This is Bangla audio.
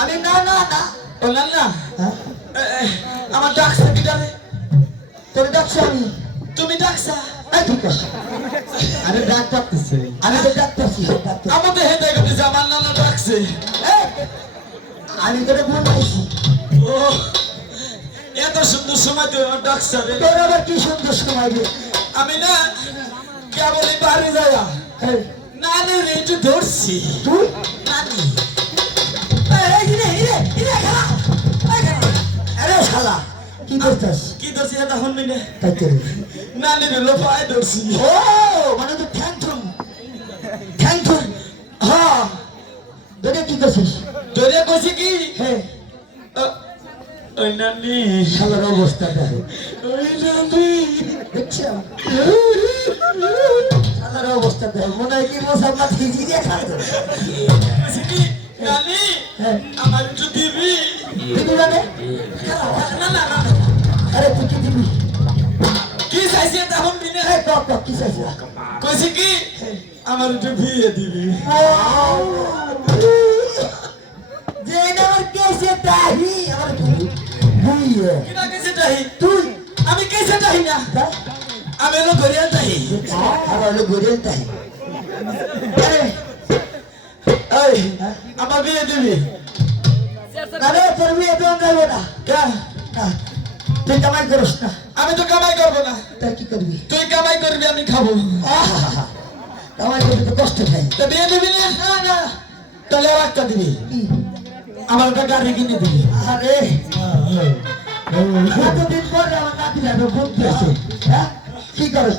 আমি না না না বললাম না আমার ডাকছে কি ডাকে তোর ডাকছে আমি তুমি ডাকছা ঠিক আছে আরে ডাক ডাকতেছে আমি তো ডাকতেছি আমাদের হেঁটে গেছে আমার নানা ডাকছে আমি তোরে বলছি ও এত সুন্দর সময় তুই আমার ডাকছে তোর আবার কি সুন্দর সময় রে আমি না কেবল বাড়ি যাওয়া নানি রে একটু ধরছি তুই নানি আরে শালা কি করছিস কি করছিস এটা হন মিনে তাই তো নানি রে লোপায় ধরছি ও মানে তো থ্যাঙ্কফুল হ্যাঁ তোরে কি করছিস তোরে কইছি কি হ্যাঁ ওই নানি শালার অবস্থা দেখো ওই নানি দেখছো শালার অবস্থা দেখো মনে হয় কি মশালা ঠিকই দেখাতো নানি আমার একটু দিবি দিবি মানে না না না আরে তুই কি দিবি কি চাইছিস তখন দিনে কি চাইছিস কইছি কি আমার একটু বিয়ে দিবি যে আমার কেসে তাহি আমার বিয়ে কিনা কেসে তাহি তুই আমি কেসে তাহি না আমি হলো গরিয়াল তাহি আমার হলো গরিয়াল তাহি এই আমার বিয়ে দিবি আরে তোর বিয়ে তো যাবো না তুই কামাই করিস না আমি তো কামাই করবো না তাই কি করবি তুই কামাই করবি আমি খাবো কামাই করবি তো কষ্ট খাই তো বিয়ে দিবি না না তাহলে আর একটা দিবি আমার একটা গাড়ি কিনে দিবি আরে কতদিন পরে আমার নাতি যাবে বুঝতে আছে কি করিস